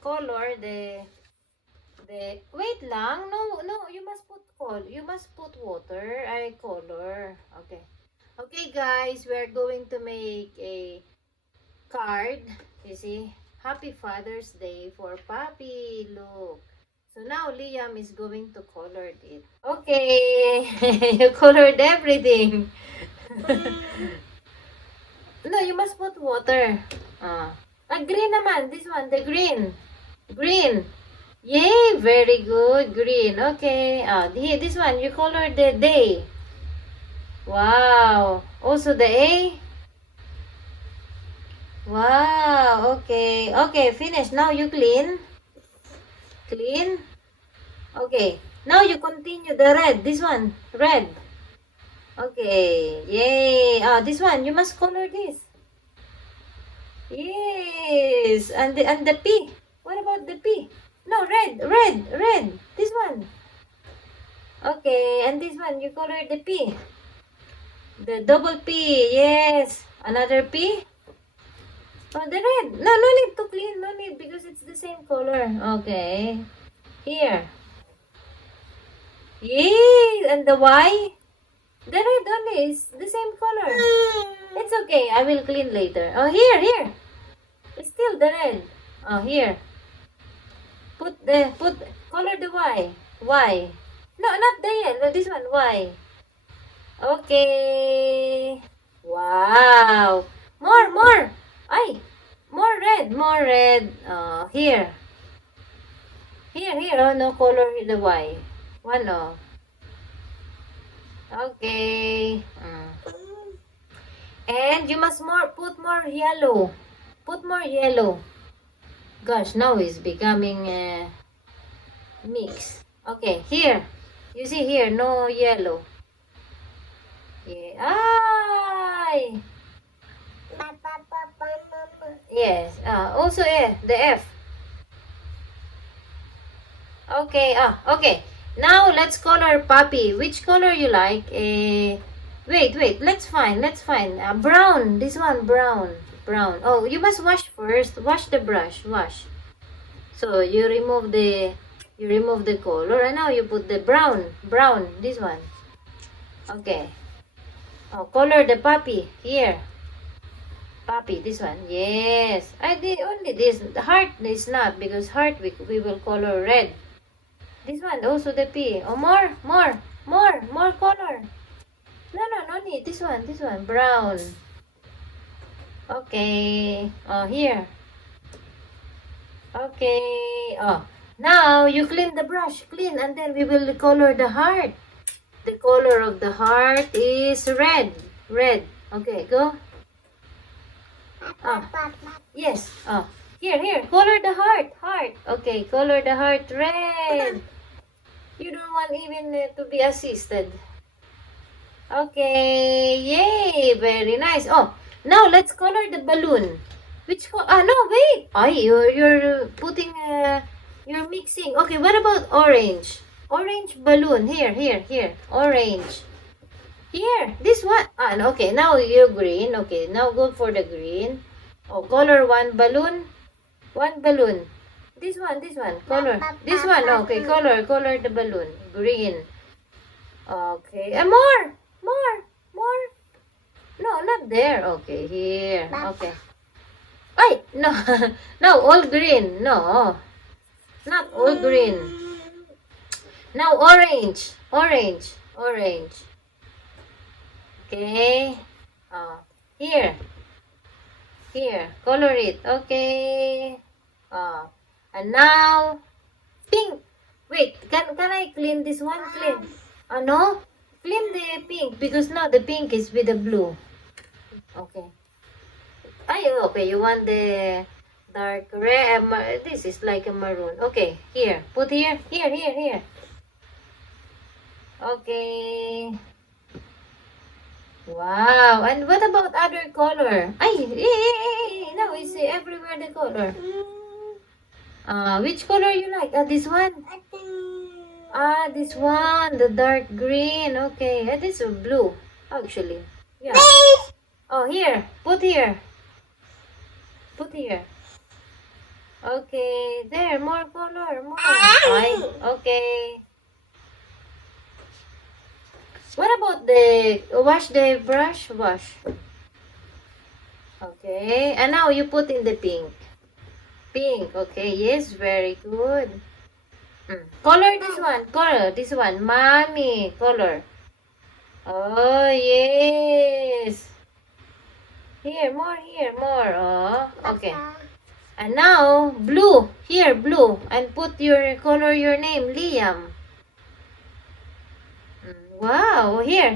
color, the wait lang. No, you must put water. I color. Okay. Okay, guys, we're going to make a card. You see? Happy Father's Day for Papi. Look. So now Liam is going to color it. Okay. You colored everything. No, you must put water. Green naman. This one, the green. Green. Yay, very good. Green. Okay. This one, you color the day. Wow. Also the A. Wow. Okay. Okay, finish. Now you clean. Clean. Okay. Now you continue the red. This one, red. Okay. Yay. This one, you must color this. Yes. And the P. What about the P? No, red. This one. Okay, and this one, you color the P. The double P. Yes. Another P. Oh, the red. No need to clean. No need because it's the same color. Okay. Here. Yes. And the Y. The red only is the same color. It's okay. I will clean later. Oh, here. It's still the red. Oh, here. Color the Y. Y. No, not the yellow. This one, Y. Okay. Wow. More. Ay. More red. Here. Here. Oh, no color in the Y. One, oh. Okay. And you must put more yellow. Put more yellow. Gosh, now it's becoming mix. Okay, here. You see here, no yellow. Yeah. Ay! Yes. Also the F. Okay. Okay. Now let's color Papi. Which color you like? Wait. Let's find. Brown. This one, brown. Oh, you must wash first. Wash the brush. Wash. So you remove the color, and now you put the brown. This one. Okay. Oh, color the Papi here. Papi, this one. Yes. I did only this. The heart is not because heart we will color red. This one also the P. Oh, more color. No need. This one, brown. Okay. Oh, here. Okay. Oh, now you clean the brush. Clean, and then we will color the heart. The color of the heart is red. Okay, go. Yes. Here. Color the heart. Okay, color the heart red. You don't want even to be assisted. Okay. Yay. Very nice. Oh, now let's color the balloon. Which color? No, wait. You're putting, you're mixing. Okay, what about orange? Orange balloon. Here. Orange. Here. This one. Okay, now you're green. Okay, now go for the green. Oh, color one balloon. This one. Color. This one. Okay, color the balloon. Green. Okay. And more. No, not there. Okay, here. Okay. Ay, no. No, all green. No. Not all green. Now orange. Okay. Here. Color it. Okay. And now pink. Wait, can I clean this one? Clean. No? Clean the pink because now the pink is with the blue. Okay. Okay, you want the dark red. This is like a maroon. Okay, here. Put here. Okay. Wow. And what about other color? No, it's everywhere the color. Which color you like? This one? This one, the dark green. Okay, this is blue, actually. Yeah. Oh, here. Put here. Okay, there, more color, more. Ay, okay. What about the wash the brush? Wash. Okay, and now you put in the pink. Pink, okay, yes, very good. Color this one, color this one. Mommy, color. Oh, yes. Here, more. Oh, okay. And now, blue. Here, blue. And put your color your name, Liam. Wow, here.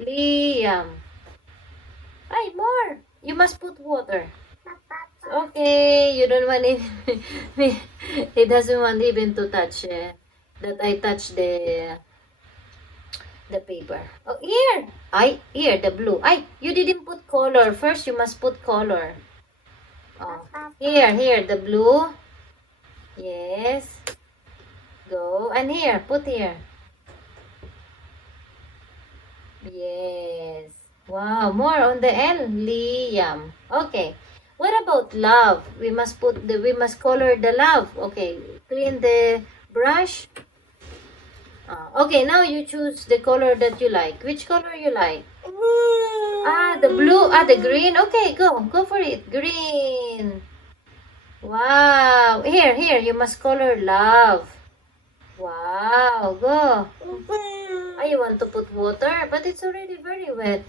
Liam. Ay, more. You must put water. Okay, you don't want it. He doesn't want even to touch that I touch the paper. Oh, here. Here, the blue. You didn't put color. First, you must put color. Oh, here, the blue. Yes. Go. And here, put here. Yes. Wow, more on the L. Liam. Okay. What about love? We must color the love. Okay. Clean the brush. Okay, now you choose the color that you like. Which color you like? The blue. The green. Okay, go for it. Green. Wow. Here, you must color love. Wow, go. You want to put water, but it's already very wet.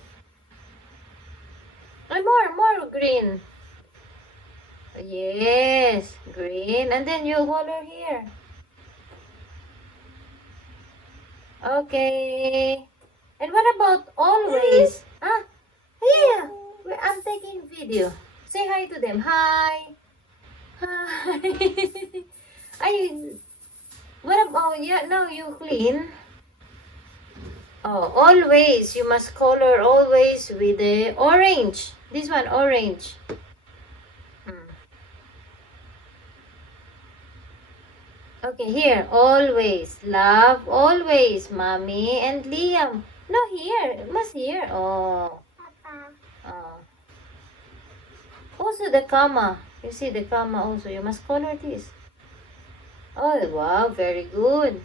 More green. Yes, green. And then you color here. Okay. And what about always? Yeah. I'm taking video. Say hi to them. Hi. Hi. What about, now you clean. Oh, always. You must color always with the orange. This one, orange. Okay, here. Always. Love, always. Mommy and Liam. No, here. Must here. Oh. Also the comma. You see the comma also. You must color this. Oh, wow. Very good.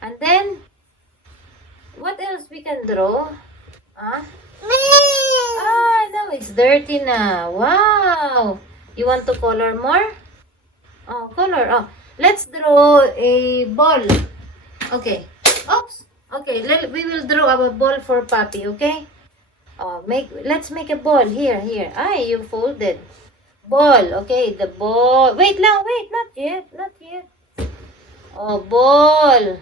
And then, what else we can draw? Now it's dirty na. Wow. You want to color more? Oh, color. Oh, let's draw a ball. Okay. Oops. Okay, we will draw a ball for Papi, okay? Let's make a ball. Here. You folded. Ball. Okay, the ball. Wait, not yet. Oh, ball.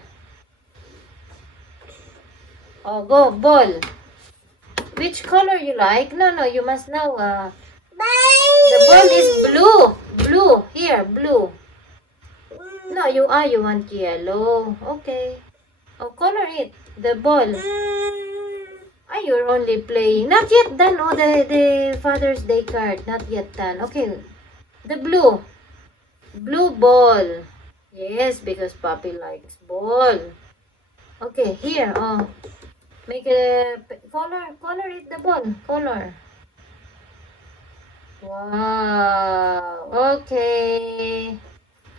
Oh, go, ball. Which color you like? No, you must know. The ball is blue. Blue. Here, blue. No, you want yellow. Okay. Oh, color it. The ball. You're only playing. Not yet done. Oh, the Father's Day card. Not yet done. Okay. The blue. Blue ball. Yes, because Papi likes ball. Okay, here. Oh. Make a color it the ball. Color. Wow. Okay.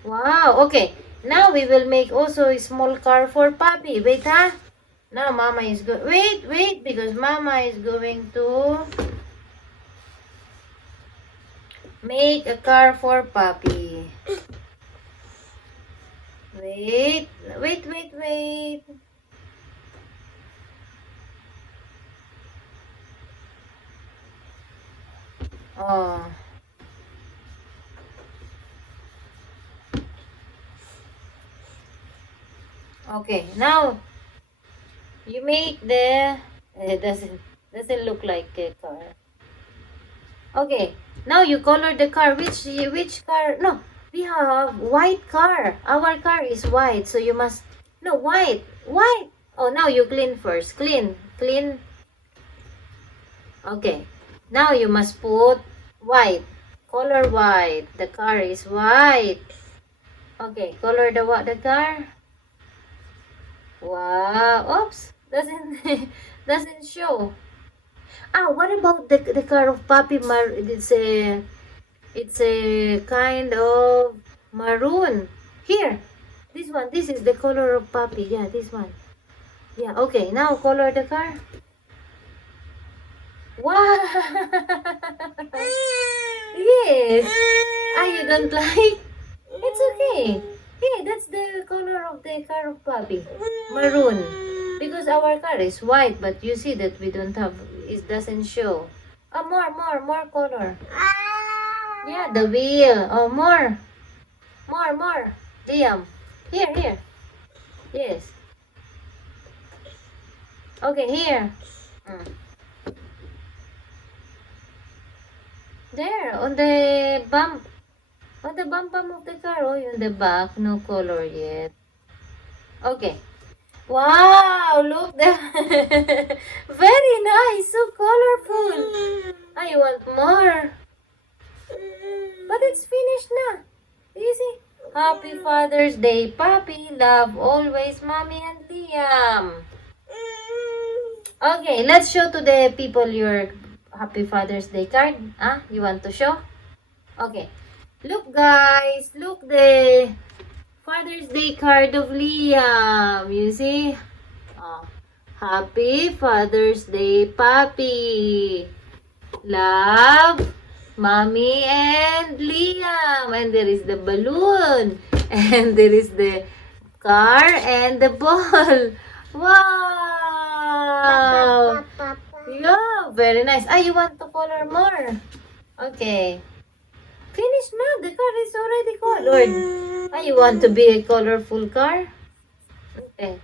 Wow. Okay. Now we will make also a small car for Papi. Wait, Now Mama is wait, because Mama is going to make a car for Papi. Wait. Oh. Okay, now you make the it doesn't look like a car. Okay, now you color the car. Which car? No, we have white car. Our car is white, so you must white. Oh, now you clean first. Clean. Okay, now you must put white. Color white. The car is white. Okay, color the car. Wow. Oops. Doesn't show. What about the car of Papi Mar? It's It's a kind of maroon. Here, this one. This is the color of papi. Yeah, this one. Yeah, okay. Now color the car. Wow! Yes. Ah, you don't like? It's okay. Hey, that's the color of the car of papi. Maroon. Because our car is white, but you see that we don't have, it doesn't show. Oh, more color. Yeah, the wheel. Oh, more. More. Liam. Here. Yes. Okay, here. Mm. There, on the bump. On the bump of the car. Oh, on the back. No color yet. Okay. Wow, look that. Very nice. So colorful. I want more. But it's finished now. You see? Happy Father's Day, Papi. Love always, Mommy and Liam. Okay, let's show to the people your Happy Father's Day card. Ah, you want to show? Okay. Look, guys. Look the Father's Day card of Liam. You see? Oh, Happy Father's Day, Papi. Love, Mommy and Liam. And there is the balloon. And there is the car and the ball. Wow! Yeah, very nice. Ah, you want to color more? Okay. Finish now. The car is already colored. Ah, you want to be a colorful car? Okay.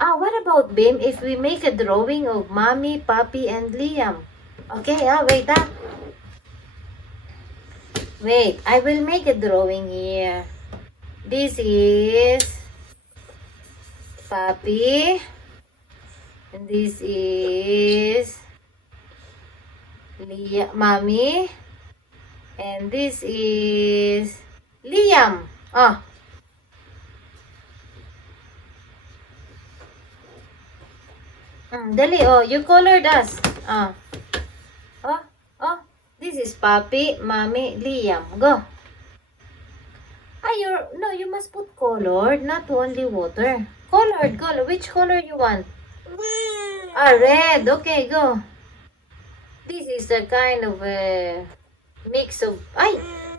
Ah, what about Bim if we make a drawing of Mommy, Papi, and Liam? Okay, wait, Wait, I will make a drawing here. This is Papi. And this is Mommy. And this is Liam. Ah. Dali, oh, you colored us. Ah. Oh. This is Papi, Mommy, Liam. Go. Ah, no, you must put colored, not only water. Colored. Which color you want? Ah, red. Okay, go. This is a kind of a mix of...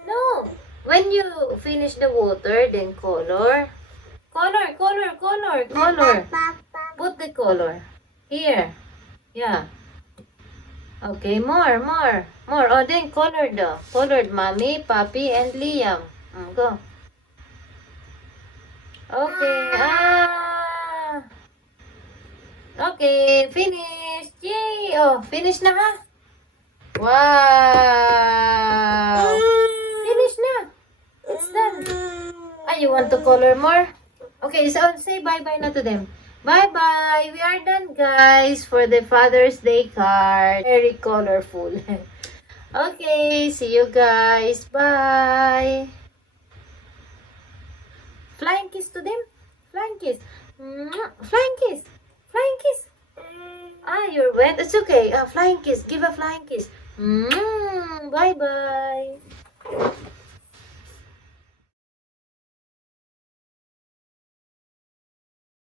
no. When you finish the water, then color. Color. Put the color. Here. Yeah. Okay, more. Oh, then colored. Colored Mommy, Papi, and Liam. Go. Okay. Okay, finished. Yay! Oh, finished na ha? Wow! Finished na. It's done. You want to color more? Okay, so say bye-bye na to them. Bye-bye. We are done, guys, for the Father's Day card. Very colorful. Okay, see you guys. Bye. Flying kiss to them. Flying kiss. Flying kiss. Flying kiss. You're wet. It's okay. Flying kiss. Give a flying kiss. Bye-bye.